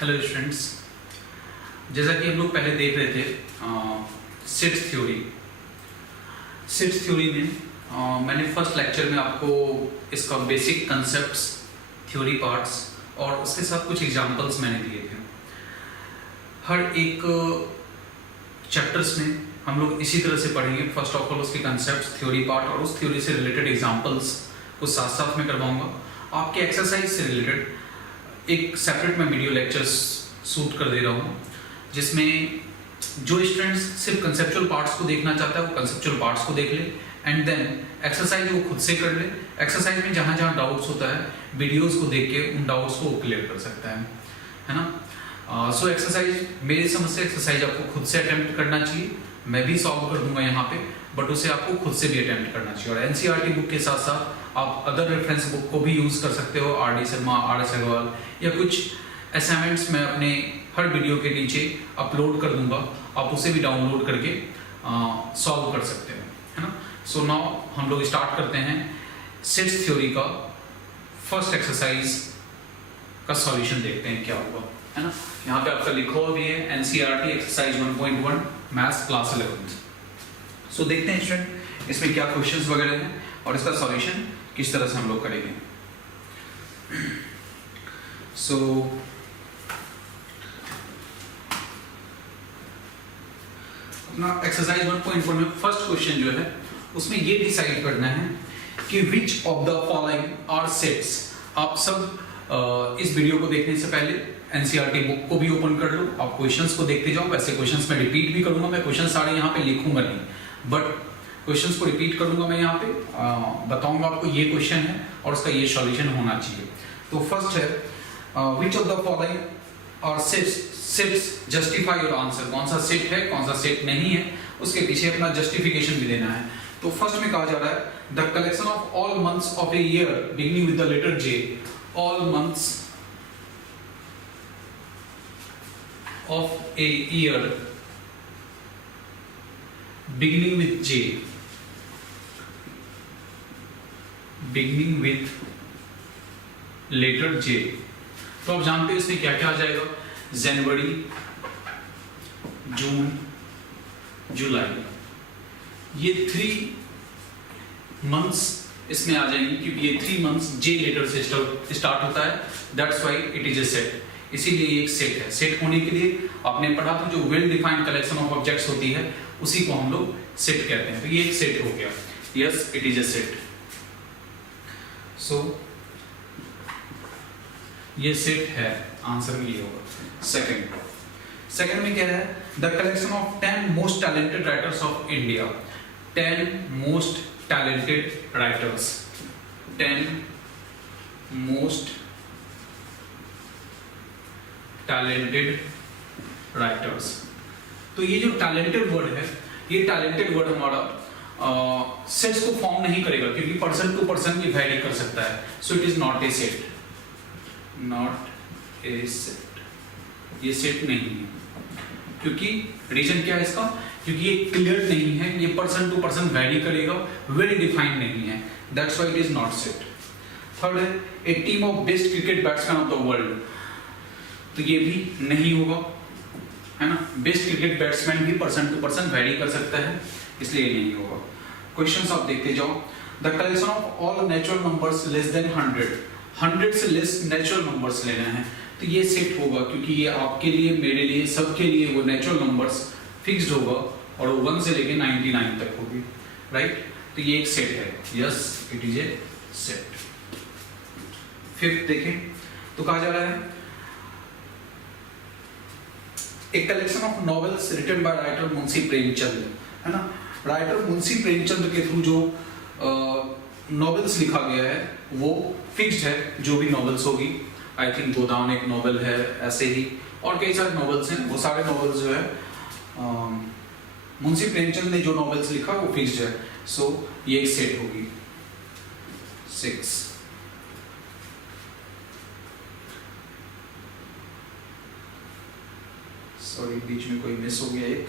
Hello students, जैसा कि हम लोग पहले देख रहे थे सेट्स थ्योरी। सेट्स थ्योरी में मैंने फर्स्ट लेक्चर में आपको इसका बेसिक कंसेप्ट्स, थ्योरी पार्ट्स और उसके साथ कुछ एग्जांपल्स मैंने दिए थे। हर एक चैप्टर्स में हम लोग इसी तरह से पढ़ेंगे। फर्स्ट ऑफ ऑल उसके कंसेप्ट्स, थ्योरी पार्ट और उस थ्योरी से रिलेटेड एग्जांपल्स को साथ साथ में करवाऊंगा। आपके एक्सरसाइज से रिलेटेड एक सेपरेट मैं वीडियो लेक्चर्स शूट कर दे रहा हूँ, जिसमें जो स्टूडेंट्स सिर्फ कंसेप्चुअल पार्ट्स को देखना चाहता है वो कंसेप्चुअल पार्ट्स को देख ले एंड देन एक्सरसाइज वो खुद से कर ले। एक्सरसाइज में जहाँ जहाँ डाउट्स होता है वीडियोस को देख के उन डाउट्स को क्लियर कर सकता है ना। सो एक्सरसाइज मेरी समझ से एक्सरसाइज आपको खुद से अटेम्प्ट करना चाहिए। मैं भी सॉल्व कर दूंगा यहाँ पे, बट उसे आपको खुद से भी अटेम्प्ट करना चाहिए। और एनसीईआरटी बुक के साथ साथ आप अदर रेफरेंस बुक को भी यूज कर सकते हो, R D Sharma, R S Agarwal, या कुछ असाइनमेंट्स मैं अपने हर वीडियो के नीचे अपलोड कर दूंगा, आप उसे भी डाउनलोड करके सॉल्व कर सकते हो, है ना। सो नाउ हम लोग स्टार्ट करते हैं सेट्स थ्योरी का फर्स्ट एक्सरसाइज का सॉल्यूशन। देखते हैं क्या होगा, है ना। यहाँ पे आपका लिखा हुआ भी है एनसीईआरटी एक्सरसाइज 1.1 मैथ्स क्लास 11। सो देखते हैं स्टूडेंट इसमें क्या क्वेश्चंस वगैरह हैं और इसका सॉल्यूशन किस तरह से हम लोग करेंगे। सो अपना एक्सरसाइज 1.1 में फर्स्ट क्वेश्चन जो है उसमें ये डिसाइड करना है कि which of the following are sets. आप सब इस वीडियो को देखने से पहले एनसीईआरटी बुक को भी ओपन कर लो, आप क्वेश्चंस को देखते जाओ। वैसे क्वेश्चंस मैं रिपीट भी करूंगा, मैं क्वेश्चन सारे यहाँ पे लिखूंगा नहीं, बट क्वेश्चंस को रिपीट करूंगा मैं यहाँ पे, बताऊंगा आपको ये क्वेश्चन है और उसका ये सॉल्यूशन होना चाहिए। तो फर्स्ट है which of the following are sets justify your answer. कौन सा सेट है, कौन सा सेट नहीं है, उसके पीछे अपना जस्टिफिकेशन भी देना है। तो फर्स्ट में कहा जा रहा है the collection of all months of a year beginning with the letter J. All months of a year beginning with J, beginning with letter J। तो आप जानते हैं इसमें क्या क्या आ जाएगा, जनवरी, जून, जुलाई, ये 3 मंथ्स इसमें आ जाएंगे क्योंकि ये 3 मंथ्स J लेटर से स्टार्ट होता है। That's why it is a set, इसीलिए एक सेट है। सेट होने के लिए आपने पढ़ा था जो well defined collection of objects होती है उसी को हम लोग सेट कहते हैं। तो ये एक सेट हो गया, yes it is a set. So ये सेट है, आंसर में ये होगा। सेकंड में क्या है the collection of 10 most talented writers of India. 10 most talented writers, 10 most talented writers. तो ये जो टैलेंटेड वर्ड है, ये टैलेंटेड वर्ड हमारा सेट्स को फॉर्म नहीं करेगा क्योंकि पर्सन टू पर्सन ये वैरी कर सकता है। So it is not a set, not a set, ये सेट नहीं है। क्योंकि रीजन क्या है इसका, क्योंकि ये क्लियर नहीं है, ये पर्सन टू पर्सन वैरी करेगा, वेरी डिफाइंड नहीं है, that's why it is not set. Third है a team of best cricket batsman of the world. तो ये भी नहीं होगा, है ना। बेस्ट क्रिकेट बैट्समैन भी पर्सन टू पर्सन वैरी कर सकता है, इसलिए नहीं होगा। क्वेश्चंस आप देखते जाओ। The collection of all natural numbers less than 100, 100 से लेस नेचुरल नंबर्स लेना है, तो ये सेट होगा क्योंकि ये आपके लिए, मेरे लिए, सबके लिए वो नेचुरल नंबर्स फिक्स्ड होगा और वो 1 से लेके 99 तक होगी, राइट। तो ये एक सेट है, yes it is a set. Fifth देखें तो कहा जा रहा है एक collection of novels written by writer Munshi Premchand, है ना। राइटर मुंशी प्रेमचंद के थ्रू जो नॉवेल्स लिखा गया है वो फिक्स्ड है, जो भी नॉवेल्स होगी। आई थिंक गोदान एक नॉवेल है, ऐसे ही और कई सारे नॉवेल्स हैं। वो सारे नॉवेल्स जो है मुंशी प्रेमचंद ने जो नॉवेल्स लिखा वो फिक्स्ड है। सो ये एक सेट होगी। 6 सॉरी बीच में कोई मिस हो गया एक।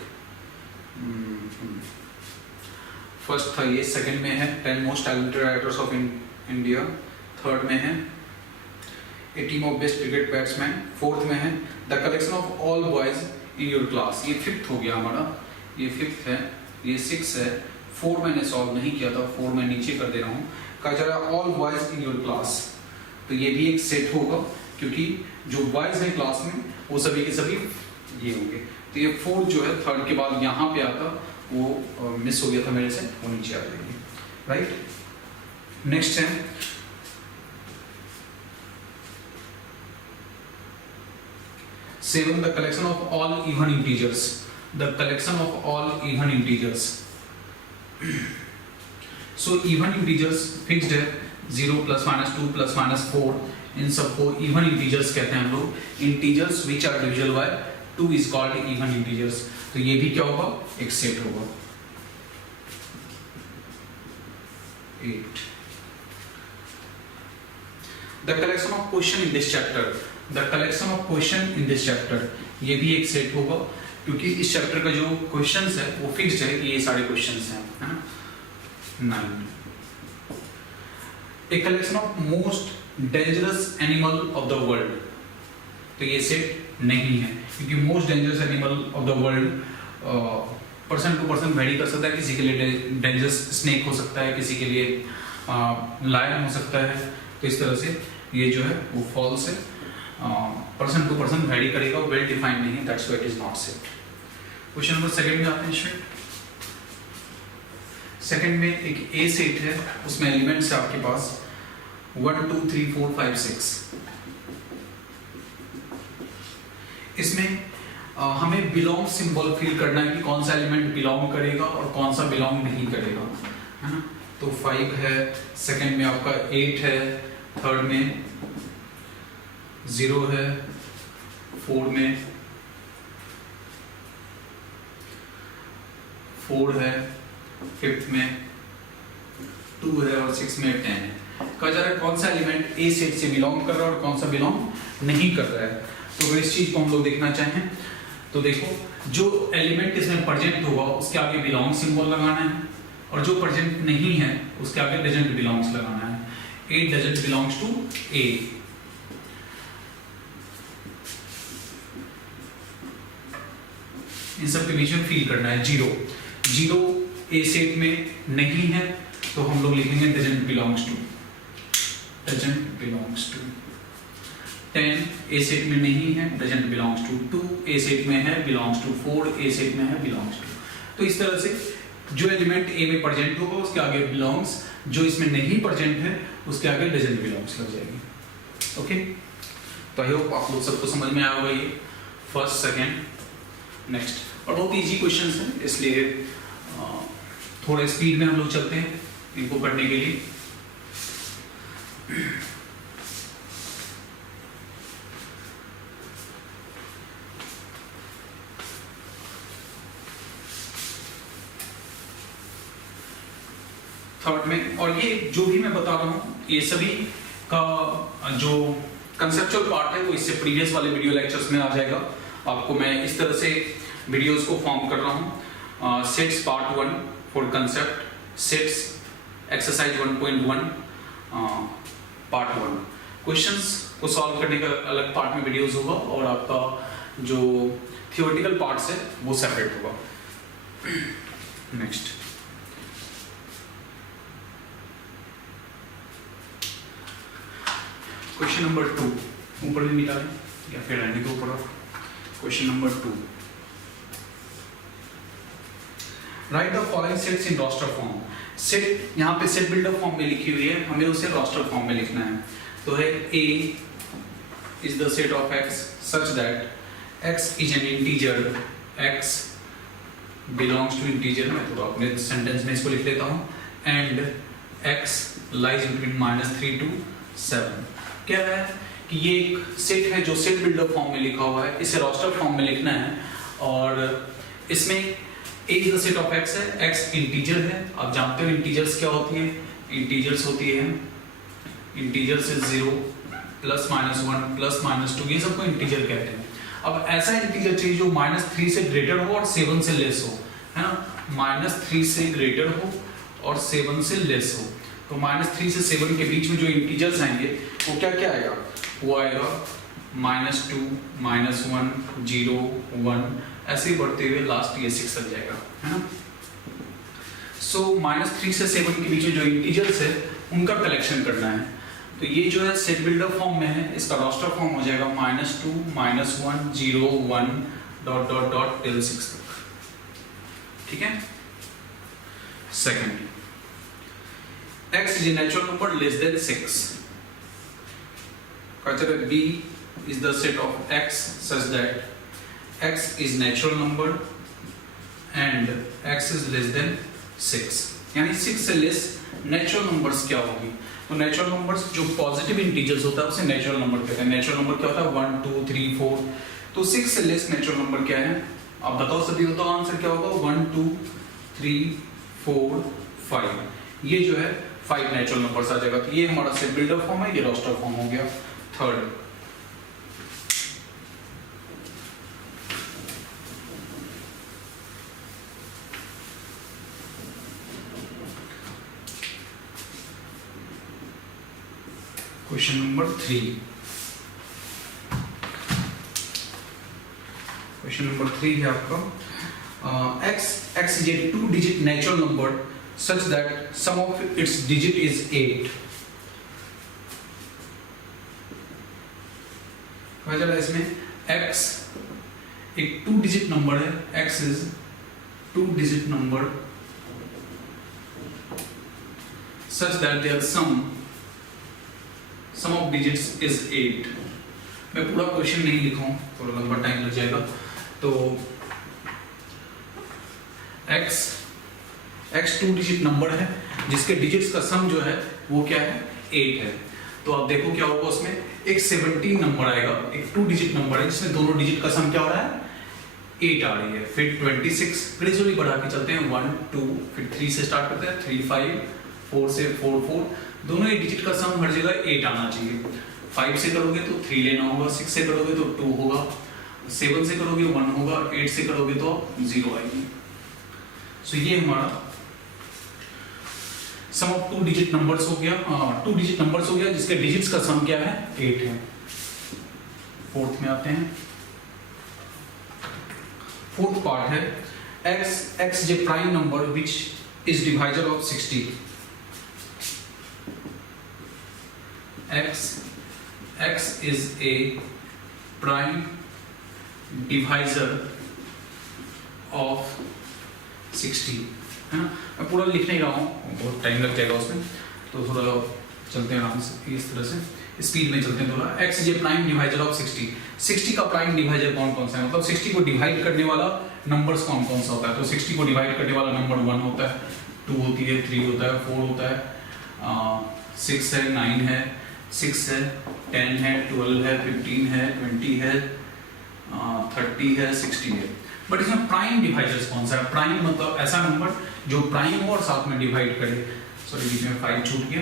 फर्स्ट था ये, सेकंड में है 10 most talented writers of India, third में है a team of best cricket batsman. Fourth में है the collection of all boys in your class, ये फिफ्थ हो गया हमारा, ये फिफ्थ है, ये सिक्स है, 4 मैंने सॉल्व नहीं किया था, 4 मैं नीचे कर दे रहा हूँ। कहा जा रहा है all boys in your class, तो ये भी एक सेट होगा क्योंकि जो बॉयज हैं क्लास में वो सभी के सभी ये होंगे। तो ये 4 जो है थर्ड के बाद यहाँ पे आता वो मिस हो गया था मेरे से, वो नीचे आ जाएगी, राइट। नेक्स्ट है 7 the collection of all even integers, the collection of all even integers. So even integers fixed है 0 ± 2 ± 4, इन सबको इवन इंटीजर्स कहते हैं हम लोग। Integers which are divisible by 2 is called even integers. तो ये भी क्या होगा, एक सेट होगा। 8 the collection of question in this chapter, the collection of question in this chapter, ये भी एक सेट होगा क्योंकि इस चैप्टर का जो क्वेश्चंस है वो फिक्स्ड है कि ये सारे क्वेश्चंस हैं, है ना। 9 a collection of most dangerous animal of the world, तो ये सेट नहीं है क्योंकि most dangerous animal of the world person to person vary कर सकता है। किसी के लिए डेंजरस स्नेक हो सकता है, किसी के लिए लायन हो सकता है। तो इस तरह से ये जो है वो फॉल्स है, पर्सन टू पर्सन वेरी करेगा, वेल डिफाइंड नहीं है, that's why it is not set. Question number second में आते हैं स्टूडेंट। सेकंड में एक ए सेट है, उसमें एलिमेंट्स है आपके पास 1 2 3 4 5 6। इसमें हमें बिलोंग सिंबल फील करना है कि कौन सा एलिमेंट बिलोंग करेगा और कौन सा बिलोंग नहीं करेगा, है ना। तो 5 है, सेकंड में आपका 8 है, थर्ड में 0 है, 4 में 4 है, 5th में 2 है और 6 में 10 है। कहा जा रहा है कौन सा एलिमेंट ए सेट से बिलोंग कर रहा है और कौन सा बिलोंग नहीं कर रहा है। तो अगर इस चीज को हम लोग देखना चाहें तो देखो, जो एलिमेंट इसमें प्रेजेंट होगा उसके आगे बिलोंग सिंबल लगाना है और जो प्रेजेंट नहीं है उसके आगे डजंट बिलोंग्स लगाना है। ए डजंट बिलोंग्स टू ए, इन सब के बीच में फील करना है। 0 ए सेट में नहीं है तो हम लोग लिखेंगे doesn't belongs to, doesn't belongs to. 10 A set में नहीं है, doesn't belongs to. 2 A set में है, बिलोंग्स टू। 4 ए सेट में है, बिलोंग्स टू। तो इस तरह से जो एलिमेंट ए में प्रेजेंट होगा उसके आगे बिलोंग्स, जो इसमें नहीं प्रेजेंट है उसके आगे डजंट बिलोंग्स लग जाएगी। ओके, तो आई होप आप लोग सबको समझ में आया होगा ये फर्स्ट, सेकेंड, नेक्स्ट। और बहुत इजी क्वेश्चंस हैं, इसलिए थोड़ा स्पीड में हम लोग चलते हैं इनको करने के लिए। थर्ड में, और ये जो भी मैं बता रहा हूँ ये सभी का जो कंसेप्चुअल पार्ट है वो इससे प्रीवियस वाले वीडियो लेक्चर्स में आ जाएगा। आपको मैं इस तरह से वीडियोस को फॉर्म कर रहा हूँ। Sets part 1 for concept, sets exercise 1.1 part 1। Questions को सॉल्व करने का अलग पार्ट में वीडियोस होगा और आपका जो थियोरेटिकल पार्ट्स है वो सेपरेट होगा। नेक्स्ट, क्वेश्चन नंबर 2 ऊपर भी मिला है या फिर रहने के ऊपर। Question number 2, write the following sets in roster form. Set यहाँ पे सेट बिल्डर फॉर्म में लिखी हुई है, हमें उसे रोस्टर फॉर्म में लिखना है। तो है A is the set of X such that X is an integer, X belongs to integer। मैं थोड़ा अपने सेंटेंस में इसको लिख लेता हूँ, and X lies between -3 to 7। क्या है कि ये एक सेट है जो सेट बिल्डर फॉर्म में लिखा हुआ है, इसे रोस्टर फॉर्म में लिखना है। और इसमें A is the set of X है, X इंटीजर है। आप जानते हो इंटीजर्स क्या होती है, इंटीजर्स होती है, इंटीजर्स इज 0 +-1 +-2, ये सबको इंटीजर कहते हैं। अब ऐसा इंटीजर चाहिए जो -3 से ग्रेटर हो और 7 से लेस हो, है ना। -3 से ग्रेटर हो और 7 से लेस हो। तो -3 से 7 के बीच में जो इंटीजर्स आएंगे वो क्या क्या आएगा, वो आएगा -2 -1 0 1 ऐसे ही बढ़ते हुए लास्ट ये 6 तक जाएगा, है ना। सो -3 से 7 के बीच में जो इंटीजर्स है उनका कलेक्शन करना है। तो ये जो है सेट बिल्डर फॉर्म में है, इसका रोस्टर फॉर्म हो जाएगा -2 -1 0 1 डॉट डॉट डॉट टिल 6 तक, ठीक है। Second, x is a natural number less than 6. Consider B is the set of x such that x is natural number and x is less than 6. यानी 6 से less natural numbers क्या होगी? तो natural numbers जो positive integers होता है उसे natural number कहते हैं। नेचुरल नंबर क्या होता है? 1 2 3 4। तो 6 से लेस नेचुरल नंबर क्या है? आप बताओ सभी, बताओ आंसर क्या होगा? 1 2 3 4 5। ये जो है 5 नेचुरल नंबर्स आ जाएगा। तो ये हमारा सेट बिल्डर फॉर्म है, ये रोस्टर फॉर्म हो गया। Third, question number 3। Question number 3 है आपका x is a 2-digit natural number such that sum of its digit is 8। पता चला इसमें x एक 2-digit नंबर है, x is 2-digit number such that their sum of digits is 8। मैं पूरा question नहीं लिखूं, थोड़ा लंबा टाइम लग जाएगा। तो x 2-digit नंबर है जिसके डिजिट्स का सम जो है वो क्या है? 8 है। तो आप देखो क्या होगा उसमें, एक 17 नंबर आएगा, एक 2-digit नंबर है जिसमें दोनों डिजिट का सम क्या हो रहा है? 8 आ रही है। फिर 26 ग्रेजुअली बढ़ा के चलते हैं, 1 2 फिर 3 से स्टार्ट करते हैं, 3 5 4 से 4 4। दोनों ही डिजिट का सम हर जगह 8 आना चाहिए। 5 से करोगे तो 3 लेना होगा, 6 से करोगे तो 2 होगा, 7 से करोगे 1 होगा, 8 से करोगे तो 0 आएगी। सो ये हमारा सम ऑफ 2-digit नंबर्स हो गया, 2-digit नंबर्स हो गया जिसके डिजिट्स का सम क्या है? 8 है। फोर्थ में आते हैं। फोर्थ पार्ट है x is a prime number which is divisor of 60। x is a prime divisor of 60, है ना। मैं पूरा लिख नहीं रहा हूँ, बहुत टाइम लग जाएगा उसमें, तो थोड़ा चलते हैं आराम से, इस तरह से स्पीड में चलते हैं थोड़ा। x is a prime divisor of 60। 60 का प्राइम डिवाइजर कौन कौन सा है? मतलब 60 को डिवाइड करने वाला नंबर्स कौन कौन सा होता है? तो 60 को डिवाइड करने वाला नंबर 1 होता है, 2 होती है, 3 होता है, 4 होता है, 6 है, 9 है, 6 है, 10 है, 12 है, 15 है, 20 है, 30 है, 60 है। बट इसमें प्राइम डिवाइजर्स कौन सा है? प्राइम मतलब ऐसा नंबर जो प्राइम हो और साथ में डिवाइड करे। सॉरी बीच में 5 छूट गया।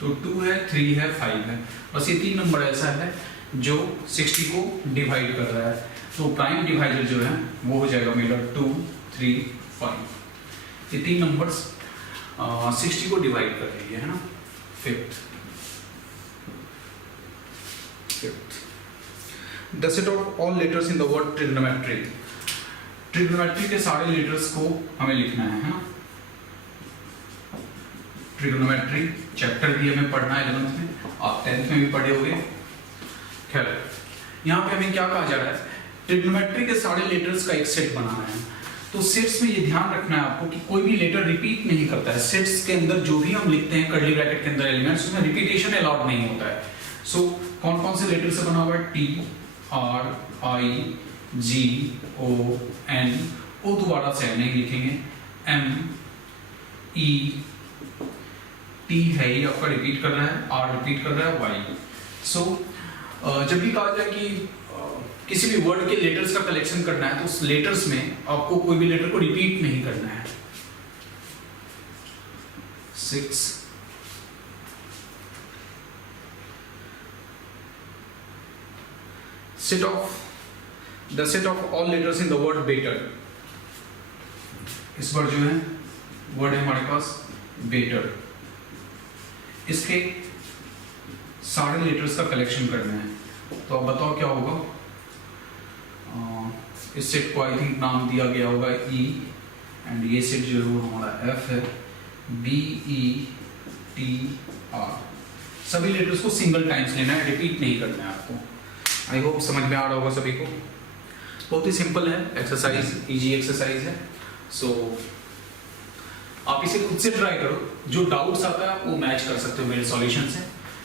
तो 2 है, 3 है, 5 है, बस ये 3 नंबर ऐसा है जो 60 को डिवाइड कर रहा है। तो प्राइम डिवाइजर जो है वो हो जाएगा मेरा 2 3 5। ये 3 नंबर्स 60 को डिवाइड कर रही है ना। Fifth, the set of all letters in the word trigonometry. Trigonometry के सारे लेटर्स को हमें लिखना है ना। ट्रिग्नोमेट्री चैप्टर भी हमें पढ़ना है 11th में, आप 10th में भी पढ़े होंगे। खैर, यहाँ पे हमें क्या कहा जा रहा है? ट्रिग्नोमेट्री के सारे लेटर्स का एक सेट बनाना है। तो सेट्स में ये ध्यान रखना है आपको कि कोई भी लेटर रिपीट नहीं करता है। सेट्स के अंदर जो भी हम लिखते हैं कर्ली ब्रैकेट के अंदर एलिमेंट्स, उसमें रिपीटेशन अलाउड नहीं होता है। सो कौन कौन से लेटर से बना हुआ है? T R I G O N। O दोबारा से नहीं लिखेंगे। M E T है, ये आपका रिपीट कर रहा है, R रिपीट कर रहा है, Y। सो जब भी कहा जाए कि किसी भी वर्ड के लेटर्स का कलेक्शन करना है तो उस लेटर्स में आपको कोई भी लेटर को रिपीट नहीं करना है। 6 the set of all letters in the word better। इस वर्ड जो है वर्ड है हमारे पास बेटर, इसके सारे लेटर्स का कलेक्शन करना है। तो अब बताओ क्या होगा। इस सेट को आई थिंक नाम दिया गया होगा ई, एंड ये सेट जो है वो हमारा एफ है, बी ई टी आर। सभी लेटर्स को सिंगल टाइम्स लेना है, रिपीट नहीं करना है आपको। आई होप समझ में आ रहा होगा सभी को। बहुत ही सिंपल है एक्सरसाइज, इजी एक्सरसाइज है। सो आप इसे खुद से ट्राई करो, जो डाउट्स आता है आप वो मैच कर सकते हो मेरे सॉल्यूशन से,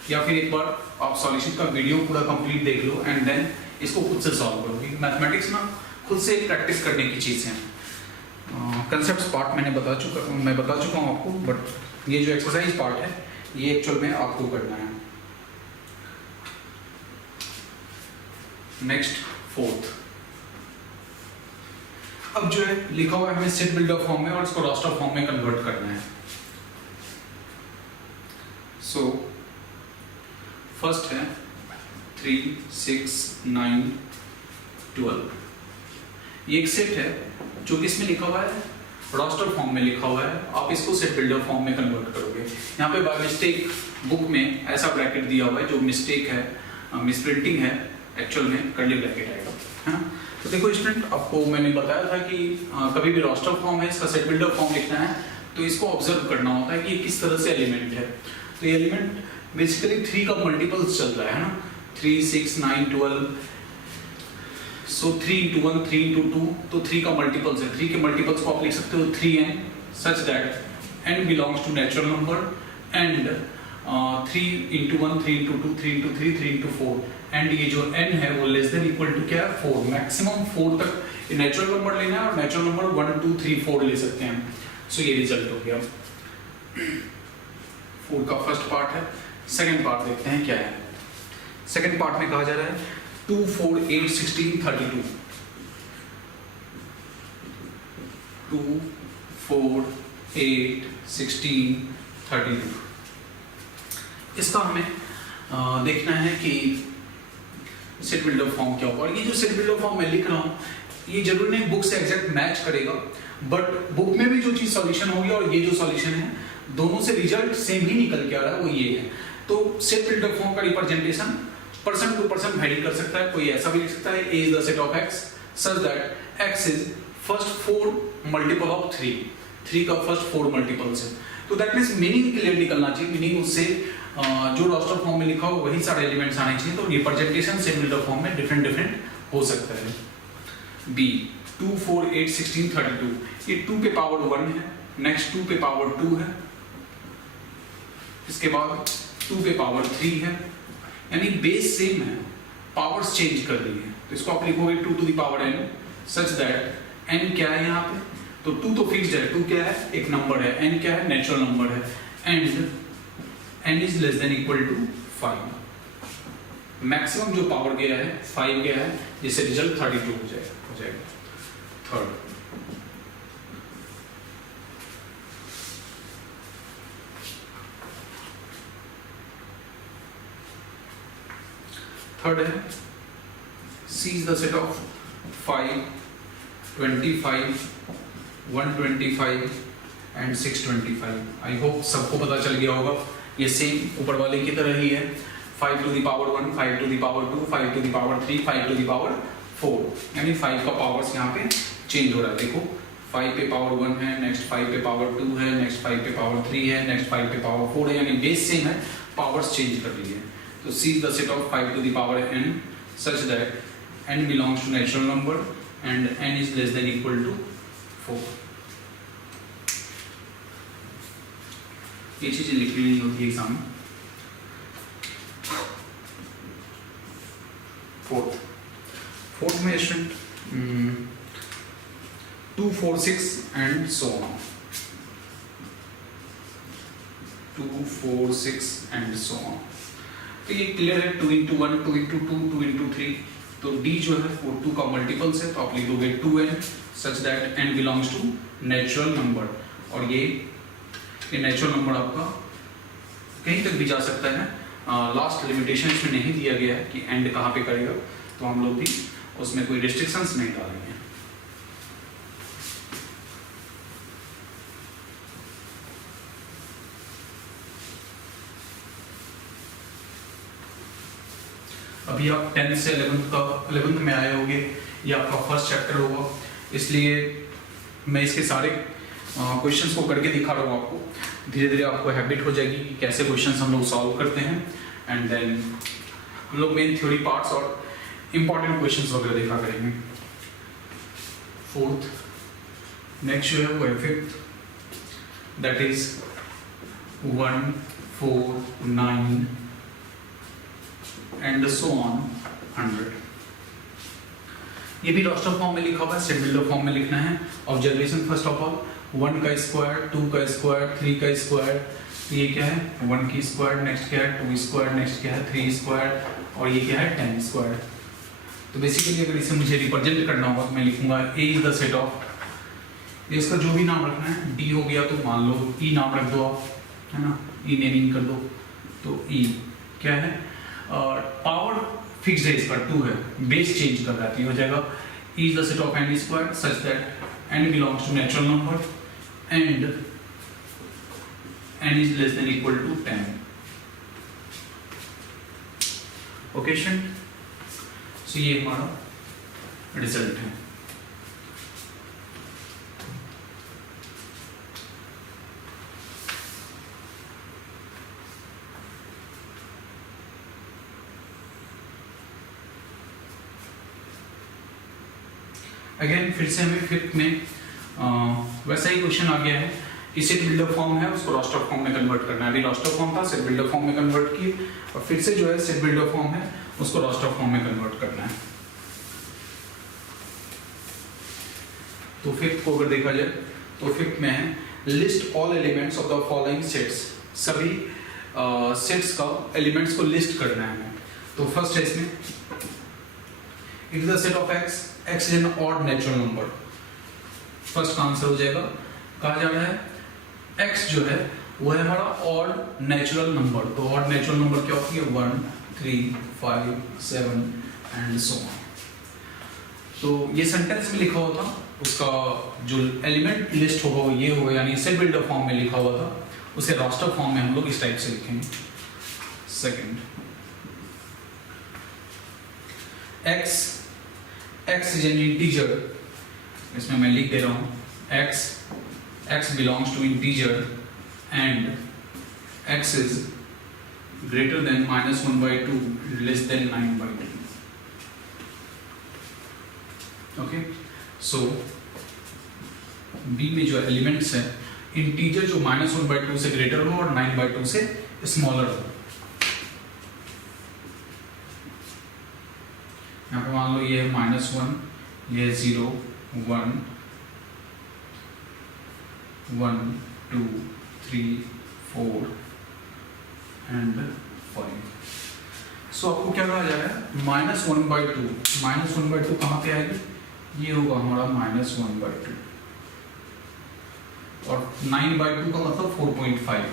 या फिर एक बार आप सॉल्यूशन का वीडियो पूरा कंप्लीट देख लो एंड देन इसको खुद से सॉल्व करो। क्योंकि मैथमेटिक्स ना खुद से प्रैक्टिस करने की चीज़ है। कंसेप्ट पार्ट मैं बता चुका हूँ आपको, बट ये जो एक्सरसाइज पार्ट है ये एक्चुअल में आपको करना है। नेक्स्ट फोर्थ, अब जो है लिखा हुआ है हमें सेट बिल्डर फॉर्म में और इसको रास्टर फॉर्म में कन्वर्ट करना है। सो फर्स्ट है 3, 6, 9, 12। ये एक सेट है जो कि इसमें लिखा हुआ है रास्टर फॉर्म में लिखा हुआ है। आप इसको सेट बिल्डर फॉर्म में कन्वर्ट करोगे। यहाँ पे बाय मिस्टेक बुक में ऐसा ब्रैकेट दिया हुआ है जो मिस्टेक है, मिसप्रिंटिंग है, एक्चुअल में कर्ली ब्रैकेट आएगा, है ना। तो देखो स्टूडेंट, आपको मैंने बताया था कि कभी भी रास्टर फॉर्म है, इसका सेट बिल्डर फॉर्म लिखना है तो इसको ऑब्जर्व करना होता है कि ये किस तरह से एलिमेंट है। तो ये एलिमेंट बेसिकली 3 का मल्टीपल्स चल रहा है ना, 3, 6, 9, 12। सो 3 into 1, 3 into 2, तो 3 का मल्टीपल्स है। 3 के मल्टीपल्स को आप लिख सकते हो 3n, such that n belongs to natural number, and 3 into 1, 3 into 2, 3 into 3, 3 into 4, and ये जो n है वो लेस देन इक्वल टू क्या है 4। मैक्सिमम 4 तक नेचुरल नंबर लेना है, और नेचुरल नंबर 1, 2, 3, 4 ले सकते हैं। सो ये रिजल्ट हो गया 4 का फर्स्ट पार्ट है। सेकेंड पार्ट देखते हैं क्या है। सेकेंड पार्ट में कहा जा रहा है 2, 4, 8, 16, 32। 2, 4, 8, 16, 32। इसका हमें देखना है कि सेट बिल्डर फॉर्म क्या होगा। और ये जो सेट बिल्डर फॉर्म मैं लिख रहा हूँ ये जरूरी नहीं बुक से एग्जैक्ट मैच करेगा, बट बुक में भी जो चीज सॉल्यूशन होगी और ये जो सॉल्यूशन है दोनों से रिजल्ट सेम ही निकल के आ रहा है, वो ये है। तो सेट बिल्डर फॉर्म का representation person to person vary कर सकता है। कोई ऐसा भी लिख सकता है A is the set of x such that x is first 4 multiple of 3। 3 का फर्स्ट 4 मल्टीपल्स है। तो दैट मीन्स मीनिंग क्लियर निकलना चाहिए। मीनिंग उससे जो रास्टर फॉर्म में लिखा हो वही सारे एलिमेंट्स आने चाहिए। तो रिप्रेजेंटेशन सेट बिल्डर फॉर्म में डिफरेंट हो सकता है। B 2, 4, 8, 16, 32। ये 2 पे पावर 1 है, नेक्स्ट 2 पे पावर 2 है, इसके बाद 2 पे पावर 3 है, यानी बेस सेम है, पावर्स चेंज कर रही है। तो इसको आप लिखोगे 2 to the power n such that n क्या है यहाँ पे, तो 2 तो फिक्स्ड है, 2 क्या है एक नंबर है, n क्या है नेचुरल नंबर है, and n is less than equal to 5। Maximum जो पावर गया है 5 गया है, जिससे रिजल्ट 32 हो जाएगा। थर्ड है C is the set of 5, 25, 125 and 625। I hope सबको पता चल गया होगा। ये सेम ऊपर वाले की तरह ही है, 5 to the power 1, 5 to the power 2, 5 to the power 3, 5 to the power 4, यानी 5 का पावर्स यहाँ पे चेंज हो रहा है। देखो 5 पे पावर 1 है, नेक्स्ट 5 पे पावर 2 है, नेक्स्ट 5 पे पावर 3 है, नेक्स्ट 5 पे पावर 4 है, यानी बेस सेम है, पावर्स चेंज कर रही है। तो C is the set of 5 to the power n such that n belongs to natural number and n is less than equal to 4। ये चीजें लिखनी नहीं होती एग्जाम में। फोर्थ में student 2, 4, 6 and so on. 2, 4, 6 and so on. तो ये clear है, 2 into 1, 2 into 2, 2 into 3। तो D जो है वो 2 का मल्टीपल्स है, तो आप लिखोगे 2n such that n belongs to natural number. और ये नेचुरल नंबर आपका कहीं तक भी जा सकता है। लास्ट लिमिटेशन इसमें नहीं दिया गया है कि एंड कहाँ पे करेगा, तो हम लोग भी उसमें कोई रिस्ट्रिक्शंस नहीं डालेंगे। अभी आप 10th से 11th में आए होंगे, ये आपका फर्स्ट चैप्टर होगा, इसलिए मैं इसके सारे क्वेश्चंस को करके दिखा रहा हूँ आपको। धीरे धीरे आपको हैबिट हो जाएगी कि कैसे क्वेश्चंस हम लोग सॉल्व करते हैं, एंड देन हम लोग मेन थ्योरी पार्ट्स और इम्पॉर्टेंट क्वेश्चंस वगैरह देखा करेंगे। फोर्थ, नेक्स्ट जो है वो है fifth, that is 1, 4, 9 and so on 100। ये भी रोस्टर फॉर्म में लिखा हुआ है, सेट बिल्डर फॉर्म में लिखना है। ऑब्जर्वेशन फर्स्ट ऑफ ऑल, 1 का स्क्वायर, 2 का स्क्वायर, 3 का स्क्वायर, ये क्या है 1 की स्क्वायर, नेक्स्ट क्या है 2 स्क्वायर, नेक्स्ट क्या है 3 स्क्वायर, और ये क्या है 10 स्क्वायर। तो बेसिकली अगर इसे मुझे रिप्रेजेंट करना होगा तो मैं लिखूंगा ए इज द सेट ऑफ, इसका जो भी नाम रखना है, डी हो गया तो मान लो ई नाम रख दो आप, है ना, ई नेमिंग कर दो, तो ई क्या है, और पावर फिक्स्ड है इसका 2 है, बेस चेंज कर रहा है, हो जाएगा E is the set of n square such that n belongs to natural number and n is less than equal to 10. Okay, so ये हमारा रिजल्ट है। अगेन फिर से हमें फिफ्थ में वैसा ही क्वेश्चन आ गया है, सेट बिल्डर फॉर्म है उसको रोस्टर फॉर्म में कन्वर्ट करना है। अभी रोस्टर फॉर्म था, सेट बिल्डर फॉर्म में कन्वर्ट किए, और फिर से जो है सेट बिल्डर फॉर्म है उसको रोस्टर फॉर्म में कन्वर्ट करना है। तो फिफ्थ को अगर देखा जाए तो फिफ्थ में है list all elements of the following sets, सभी सेट्स का एलिमेंट्स को लिस्ट करना है हमें। तो फर्स्ट है इसमें it is the set of x, x is an odd natural number, first का आंसर हो जाएगा। कहा जा रहा है x जो है वो है हमारा ऑड नेचुरल नंबर, तो ऑड नेचुरल नंबर क्या होती है 1, 3, 5, 7 एंड सो ऑन। तो ये सेंटेंस में लिखा हुआ था, उसका जो एलिमेंट लिस्ट होगा वो ये होगा, यानी सेट बिल्डर फॉर्म में लिखा हुआ था, उसे रोस्टर फॉर्म में हम लोग इस टाइप से लिखेंगे। Second, x is an integer, इसमें मैं लिख दे रहा हूं x belongs to integer and x is greater than -1/2 less than 9/2. Okay, so B में जो एलिमेंट्स है इंटीजर जो -1/2 से ग्रेटर हो और 9/2 से स्मॉलर हो। यहाँ पे मान लो ये है -1, ये है 0, 1, 1, 2, 3, 4 एंड 5। सो आपको क्या कहा जा रहा है -1/2, -1/2 कहाँ पे आएगी, ये होगा हमारा -1/2, और 9/2 का मतलब 4.5,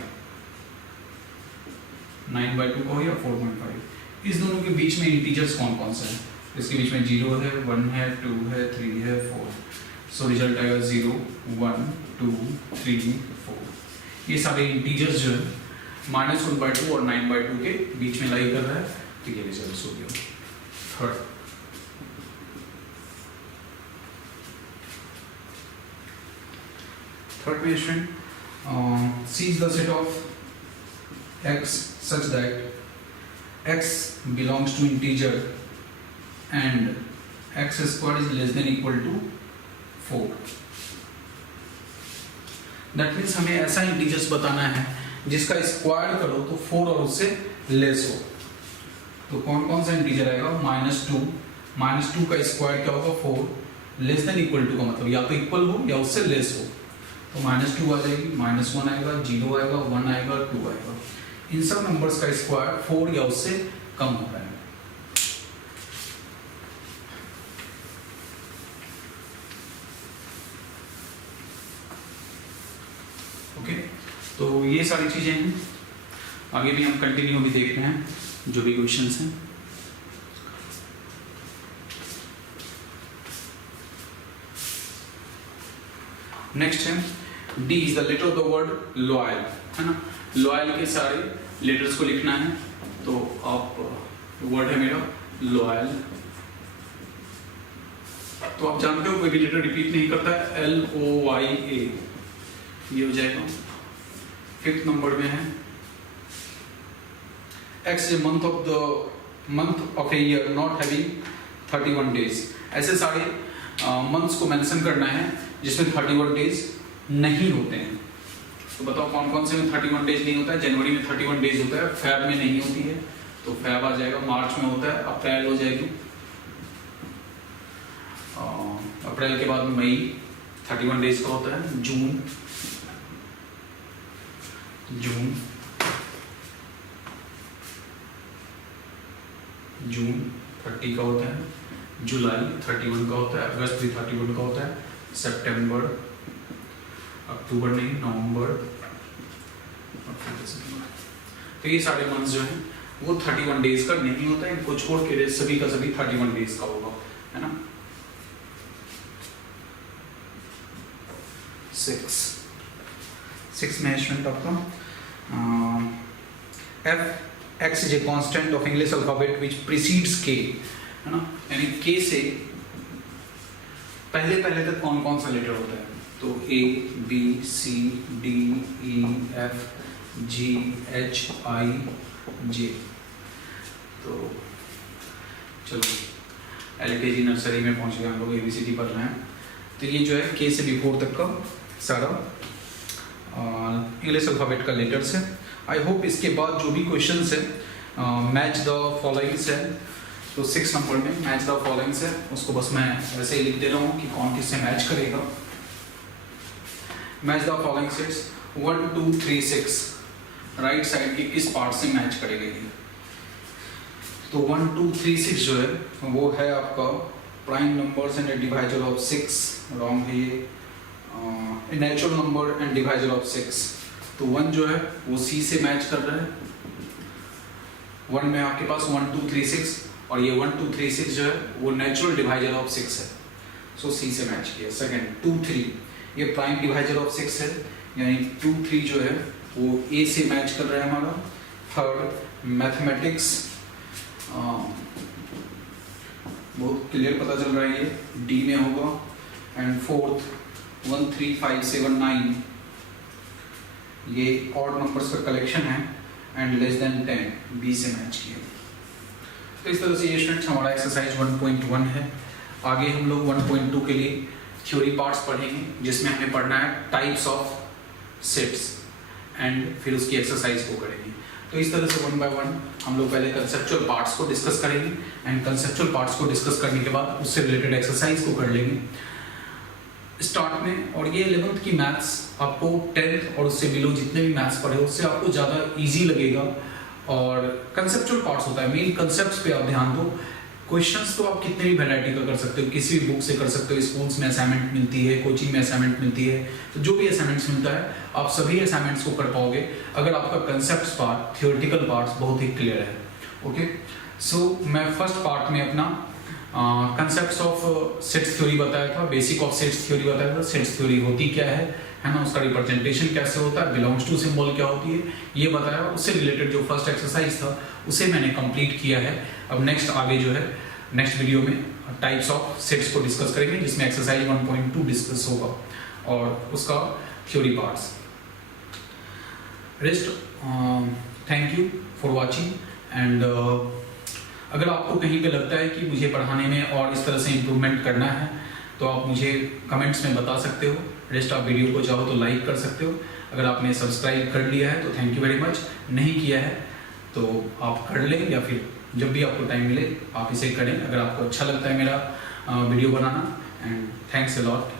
9/2 का हो या 4.5। इस दोनों के बीच में इंटीजर्स कौन कौन से हैं, इसके बीच में 0 है, 1 है, 2 है, 3 है, 4। सो रिजल्ट आएगा 0, 1, 2, 3, 4। ये सारे इंटीजर्स जो है -1/2 और 9/2 के बीच में लाई कर रहा है, तो ये रिजल्ट हो गया। थर्ड में student C is the set of x such that x belongs to integer and x squared is less than equal to 4। That means हमें ऐसा इंटीजर्स बताना है जिसका स्क्वायर करो तो 4 और उससे लेस हो। तो कौन कौन सा इंटीजर आएगा, -2 का स्क्वायर क्या होगा 4, लेस देन इक्वल टू का मतलब या तो इक्वल हो या उससे लेस हो, तो -2 आ जाएगी, -1 आएगा, 0 आएगा, 1 आएगा, 2 आएगा। इन सब नंबर्स का स्क्वायर 4 या उससे कम होता है। ओके, तो ये सारी चीजें हैं, आगे भी हम कंटिन्यू भी देखते हैं जो भी क्वेश्चंस हैं। नेक्स्ट है D is the letter of the word loyal, है ना। लॉयल के सारे लेटर्स को लिखना है, तो आप वर्ड है मेरा लॉयल। तो आप जानते हो कोई भी लेटर रिपीट नहीं करता है, LOYA, ये हो जाएगा। 5th नंबर में है X month of a year not having 31 days. ऐसे सारे मंथ्स को मेंशन करना है जिसमें 31 डेज नहीं होते हैं। तो बताओ कौन कौन से में 31 डेज नहीं होता है। जनवरी में 31 डेज होता है, फेब में नहीं होती है तो फेब आ जाएगा, मार्च में होता है, अप्रैल हो जाएगी, अप्रैल के बाद मई 31 डेज का होता है, जून 30 का होता है, जुलाई 31 का होता है, अगस्त भी 31 का होता है, सितंबर, अक्टूबर नहीं, नवंबर और फिर दिसंबर। तो ये सारे मंथ्स जो हैं वो 31 डेज का नहीं होता है, इनको छोड़ के सभी का सभी 31 डेज का होगा, है ना। 6 में स्टूडेंट आपका X is a constant of English alphabet which precedes K, है ना। यानी K से पहले तक कौन कौन सा लेटर होता है, तो A B C D E F G H I J। तो चलो LKG नर्सरी में पहुंच गए हम लोग, ABCD पढ़ रहे हैं। तो ये जो है K से B4 तक का सारा इंग्लिश अल्फाबेट का लेटर्स है। आई होप इसके बाद जो भी क्वेश्चंस है मैच द फॉलोइंग्स है, तो 6 नंबर में मैच द फॉलोइंग्स है, उसको बस मैं वैसे ही लिख दे रहा हूँ कि कौन किससे मैच करेगा। Match the following sets 1 2 3 6 right side के किस पार्ट से मैच करेगा ये। तो 1 2 3 6 जो है वो है आपका prime numbers and divisor of 6, wrong है ये, natural number and divisor of 6। तो 1 जो है वो C से मैच कर रहा है, 1 में आपके पास 1 2 3 6 और ये 1 2 3 6 जो है वो नेचुरल डिवाइजर ऑफ 6 है, सो C से मैच किया। सेकंड 2 3 ये प्राइम डिवाइजर ऑफ 6 है, यानी 2 3 जो है वो A से मैच कर रहा है हमारा। थर्ड मैथमेटिक्स, बहुत क्लियर पता चल रहा है ये D में होगा। एंड फोर्थ 1 3 5 7 9 ये ऑड नंबर्स का कलेक्शन है एंड लेस देन 10 B से मैच किया। तो इस तरह से ये स्टूडेंट्स हमारा एक्सरसाइज 1.1 है। आगे हम लोग 1.2 के लिए थ्योरी पार्ट्स पढ़ेंगे जिसमें हमें पढ़ना है टाइप्स ऑफ सेट्स एंड फिर उसकी एक्सरसाइज को करेंगे। तो इस तरह से 1 बाय 1 हम लोग पहले कंसेप्चुअल पार्ट्स को डिस्कस करेंगे एंड कंसेप्चुअल पार्ट्स को डिस्कस करने के बाद उससे रिलेटेड एक्सरसाइज को कर लेंगे स्टार्ट में। और ये 11th की मैथ्स आपको 10th और उससे बिलो जितने भी मैथ्स पढ़े उससे आपको ज़्यादा इजी लगेगा। और कंसेप्चुअल पार्ट्स होता है, मेन कंसेप्ट्स पे आप ध्यान दो। क्वेश्चंस तो आप कितने भी वैरायटी का कर सकते हो, किसी भी बुक से कर सकते हो, स्कूल्स में असाइनमेंट मिलती है, कोचिंग में असाइनमेंट मिलती है, तो जो भी असाइनमेंट्स मिलता है आप सभी असाइनमेंट्स को कर पाओगे अगर आपका कंसेप्ट पार्ट, थियोरेटिकल पार्ट्स बहुत ही क्लियर है। ओके, सो मैं फर्स्ट पार्ट में अपना कंसेप्ट्स ऑफ सेट्स थ्योरी बताया था, बेसिक ऑफ सेट्स थ्योरी बताया था, सेट्स थ्योरी होती क्या है ना, उसका रिप्रेजेंटेशन कैसे होता है, बिलोंग्स टू सिंबल क्या होती है, ये बताया। उससे रिलेटेड जो फर्स्ट एक्सरसाइज था उसे मैंने कंप्लीट किया है। अब नेक्स्ट आगे जो है नेक्स्ट वीडियो में टाइप्स ऑफ सेट्स को डिस्कस करेंगे जिसमें एक्सरसाइज 1.2 डिस्कस होगा और उसका theory parts. Rest thank you for watching and अगर आपको कहीं पे लगता है कि मुझे पढ़ाने में और इस तरह से इम्प्रूवमेंट करना है तो आप मुझे कमेंट्स में बता सकते हो। रेस्ट आप वीडियो को चाहो तो लाइक कर सकते हो। अगर आपने सब्सक्राइब कर लिया है तो थैंक यू वेरी मच, नहीं किया है तो आप कर लें या फिर जब भी आपको टाइम मिले आप इसे करें अगर आपको अच्छा लगता है मेरा video banana. And thanks a lot.